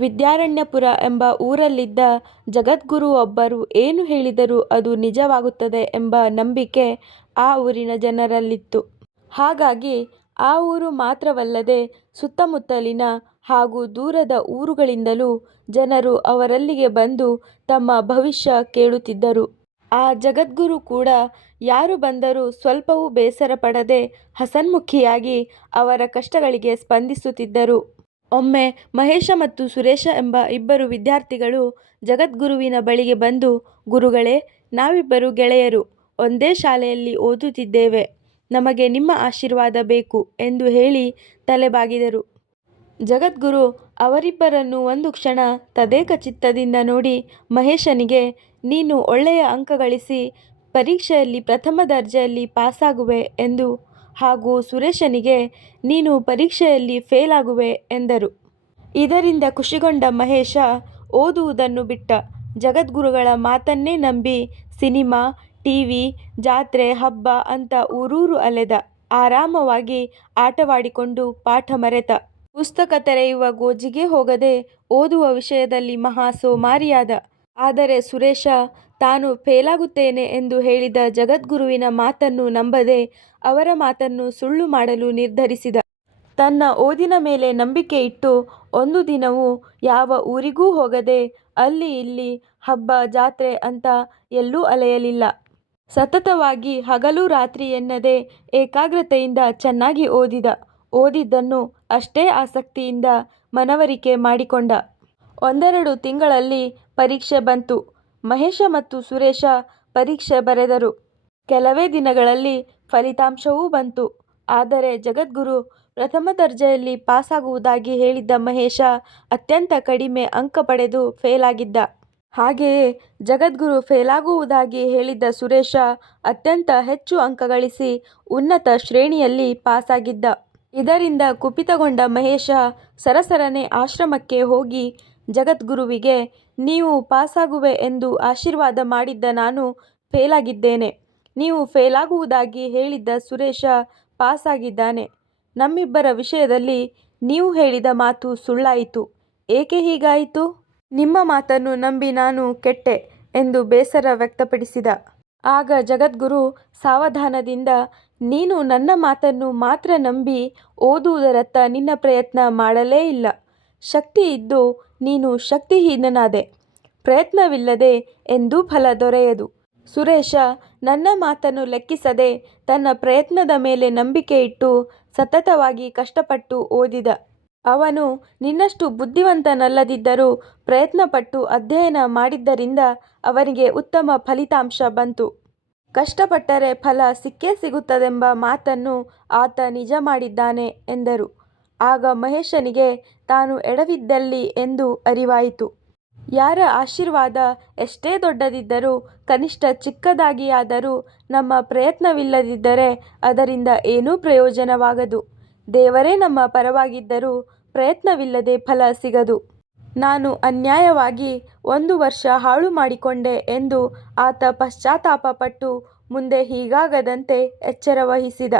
ವಿದ್ಯಾರಣ್ಯಪುರ ಎಂಬ ಊರಲ್ಲಿದ್ದ ಜಗದ್ಗುರು ಒಬ್ಬರು ಏನು ಹೇಳಿದರೂ ಅದು ನಿಜವಾಗುತ್ತದೆ ಎಂಬ ನಂಬಿಕೆ ಆ ಊರಿನ ಜನರಲ್ಲಿತ್ತು. ಹಾಗಾಗಿ ಆ ಊರು ಮಾತ್ರವಲ್ಲದೆ ಸುತ್ತಮುತ್ತಲಿನ ಹಾಗೂ ದೂರದ ಊರುಗಳಿಂದಲೂ ಜನರು ಅವರಲ್ಲಿಗೆ ಬಂದು ತಮ್ಮ ಭವಿಷ್ಯ ಕೇಳುತ್ತಿದ್ದರು. ಆ ಜಗದ್ಗುರು ಕೂಡ ಯಾರು ಬಂದರೂ ಸ್ವಲ್ಪವೂ ಬೇಸರ ಪಡದೆ ಹಸನ್ಮುಖಿಯಾಗಿ ಅವರ ಕಷ್ಟಗಳಿಗೆ ಸ್ಪಂದಿಸುತ್ತಿದ್ದರು. ಒಮ್ಮೆ ಮಹೇಶ ಮತ್ತು ಸುರೇಶ ಎಂಬ ಇಬ್ಬರು ವಿದ್ಯಾರ್ಥಿಗಳು ಜಗದ್ಗುರುವಿನ ಬಳಿಗೆ ಬಂದು, ಗುರುಗಳೇ, ನಾವಿಬ್ಬರು ಗೆಳೆಯರು ಒಂದೇ ಶಾಲೆಯಲ್ಲಿ ಓದುತ್ತಿದ್ದೇವೆ. ನಮಗೆ ನಿಮ್ಮ ಆಶೀರ್ವಾದ ಬೇಕು ಎಂದು ಹೇಳಿ ತಲೆಬಾಗಿದರು. ಜಗದ್ಗುರು ಅವರಿಬ್ಬರನ್ನು ಒಂದು ಕ್ಷಣ ತದೇಕ ಚಿತ್ತದಿಂದ ನೋಡಿ ಮಹೇಶನಿಗೆ, ನೀನು ಒಳ್ಳೆಯ ಅಂಕ ಗಳಿಸಿ ಪರೀಕ್ಷೆಯಲ್ಲಿ ಪ್ರಥಮ ದರ್ಜೆಯಲ್ಲಿ ಪಾಸಾಗುವೆ ಎಂದು, ಹಾಗೂ ಸುರೇಶನಿಗೆ, ನೀನು ಪರೀಕ್ಷೆಯಲ್ಲಿ ಫೇಲಾಗುವೆ ಎಂದರು. ಇದರಿಂದ ಖುಷಿಗೊಂಡ ಮಹೇಶ ಓದುವುದನ್ನು ಬಿಟ್ಟ. ಜಗದ್ಗುರುಗಳ ಮಾತನ್ನೇ ನಂಬಿ ಸಿನಿಮಾ, ಟಿವಿ, ಜಾತ್ರೆ, ಹಬ್ಬ ಅಂತ ಊರೂರು ಅಲೆದ. ಆರಾಮವಾಗಿ ಆಟವಾಡಿಕೊಂಡು ಪಾಠ ಮರೆತ. ಪುಸ್ತಕ ತೆರೆಯುವ ಗೋಜಿಗೇ ಹೋಗದೆ ಓದುವ ವಿಷಯದಲ್ಲಿ ಮಹಾ ಸೋಮಾರಿಯಾದ. ಆದರೆ ಸುರೇಶ ತಾನು ಫೇಲಾಗುತ್ತೇನೆ ಎಂದು ಹೇಳಿದ ಜಗದ್ಗುರುವಿನ ಮಾತನ್ನು ನಂಬದೆ ಅವರ ಮಾತನ್ನು ಸುಳ್ಳು ಮಾಡಲು ನಿರ್ಧರಿಸಿದ. ತನ್ನ ಓದಿನ ಮೇಲೆ ನಂಬಿಕೆ ಇಟ್ಟು ಒಂದು ದಿನವೂ ಯಾವ ಊರಿಗೂ ಹೋಗದೆ ಅಲ್ಲಿ ಇಲ್ಲಿ ಹಬ್ಬ ಜಾತ್ರೆ ಅಂತ ಎಲ್ಲೂ ಅಲೆಯಲಿಲ್ಲ. ಸತತವಾಗಿ ಹಗಲು ರಾತ್ರಿ ಎನ್ನದೆ ಏಕಾಗ್ರತೆಯಿಂದ ಚೆನ್ನಾಗಿ ಓದಿದ. ಓದಿದ್ದನ್ನು ಅಷ್ಟೇ ಆಸಕ್ತಿಯಿಂದ ಮನವರಿಕೆ ಮಾಡಿಕೊಂಡ. ಒಂದೆರಡು ತಿಂಗಳಲ್ಲಿ ಪರೀಕ್ಷೆ ಬಂತು. ಮಹೇಶ ಮತ್ತು ಸುರೇಶ ಪರೀಕ್ಷೆ ಬರೆದರು. ಕೆಲವೇ ದಿನಗಳಲ್ಲಿ ಫಲಿತಾಂಶವೂ ಬಂತು. ಆದರೆ ಜಗದ್ಗುರು ಪ್ರಥಮ ದರ್ಜೆಯಲ್ಲಿ ಪಾಸಾಗುವುದಾಗಿ ಹೇಳಿದ್ದ ಮಹೇಶ ಅತ್ಯಂತ ಕಡಿಮೆ ಅಂಕ ಪಡೆದು ಫೇಲಾಗಿದ್ದ. ಹಾಗೆಯೇ ಜಗದ್ಗುರು ಫೇಲಾಗುವುದಾಗಿ ಹೇಳಿದ್ದ ಸುರೇಶ ಅತ್ಯಂತ ಹೆಚ್ಚು ಅಂಕ ಗಳಿಸಿ ಉನ್ನತ ಶ್ರೇಣಿಯಲ್ಲಿ ಪಾಸಾಗಿದ್ದ. ಇದರಿಂದ ಕುಪಿತಗೊಂಡ ಮಹೇಶ ಸರಸರನೆ ಆಶ್ರಮಕ್ಕೆ ಹೋಗಿ ಜಗದ್ಗುರುವಿಗೆ, ನೀವು ಪಾಸಾಗುವೆ ಎಂದು ಆಶೀರ್ವಾದ ಮಾಡಿದ್ದ ನಾನು ಫೇಲಾಗಿದ್ದೇನೆ. ನೀವು ಫೇಲಾಗುವುದಾಗಿ ಹೇಳಿದ್ದ ಸುರೇಶ ಪಾಸಾಗಿದ್ದಾನೆ. ನಮ್ಮಿಬ್ಬರ ವಿಷಯದಲ್ಲಿ ನೀವು ಹೇಳಿದ ಮಾತು ಸುಳ್ಳಾಯಿತು. ಏಕೆ ಹೀಗಾಯಿತು? ನಿಮ್ಮ ಮಾತನ್ನು ನಂಬಿ ನಾನು ಕೆಟ್ಟೆ ಎಂದು ಬೇಸರ ವ್ಯಕ್ತಪಡಿಸಿದ. ಆಗ ಜಗದ್ಗುರು ಸಾವಧಾನದಿಂದ, ನೀನು ನನ್ನ ಮಾತನ್ನು ಮಾತ್ರ ನಂಬಿ ಓದುವುದರತ್ತ ನಿನ್ನ ಪ್ರಯತ್ನ ಮಾಡಲೇ ಇಲ್ಲ. ಶಕ್ತಿ ಇದ್ದು ನೀನು ಶಕ್ತಿಹೀನನಾದೆ. ಪ್ರಯತ್ನವಿಲ್ಲದೆ ಎಂದೂ ಫಲ ದೊರೆಯದು. ಸುರೇಶ ನನ್ನ ಮಾತನ್ನು ಲೆಕ್ಕಿಸದೆ ತನ್ನ ಪ್ರಯತ್ನದ ಮೇಲೆ ನಂಬಿಕೆ ಇಟ್ಟು ಸತತವಾಗಿ ಕಷ್ಟಪಟ್ಟು ಓದಿದ. ಅವನು ನಿನ್ನಷ್ಟು ಬುದ್ಧಿವಂತನಲ್ಲದಿದ್ದರೂ ಪ್ರಯತ್ನಪಟ್ಟು ಅಧ್ಯಯನ ಮಾಡಿದ್ದರಿಂದ ಅವನಿಗೆ ಉತ್ತಮ ಫಲಿತಾಂಶ ಬಂತು. ಕಷ್ಟಪಟ್ಟರೆ ಫಲ ಸಿಕ್ಕೇ ಸಿಗುತ್ತದೆಂಬ ಮಾತನ್ನು ಆತ ನಿಜ ಮಾಡಿದ್ದಾನೆ ಎಂದರು. ಆಗ ಮಹೇಶನಿಗೆ ತಾನು ಎಡವಿದ್ದಲ್ಲಿ ಎಂದು ಅರಿವಾಯಿತು. ಯಾರ ಆಶೀರ್ವಾದ ಎಷ್ಟೇ ದೊಡ್ಡದಿದ್ದರೂ ಕನಿಷ್ಠ ಚಿಕ್ಕದಾಗಿಯಾದರೂ ನಮ್ಮ ಪ್ರಯತ್ನವಿಲ್ಲದಿದ್ದರೆ ಅದರಿಂದ ಏನೂ ಪ್ರಯೋಜನವಾಗದು. ದೇವರೇ ನಮ್ಮ ಪರವಾಗಿದ್ದರೂ ಪ್ರಯತ್ನವಿಲ್ಲದೆ ಫಲ ಸಿಗದು. ನಾನು ಅನ್ಯಾಯವಾಗಿ 1 ವರ್ಷ ಹಾಳು ಮಾಡಿಕೊಂಡೆ ಎಂದು ಆತ ಪಶ್ಚಾತ್ತಾಪ ಪಟ್ಟು ಮುಂದೆ ಹೀಗಾಗದಂತೆ ಎಚ್ಚರ ವಹಿಸಿದ.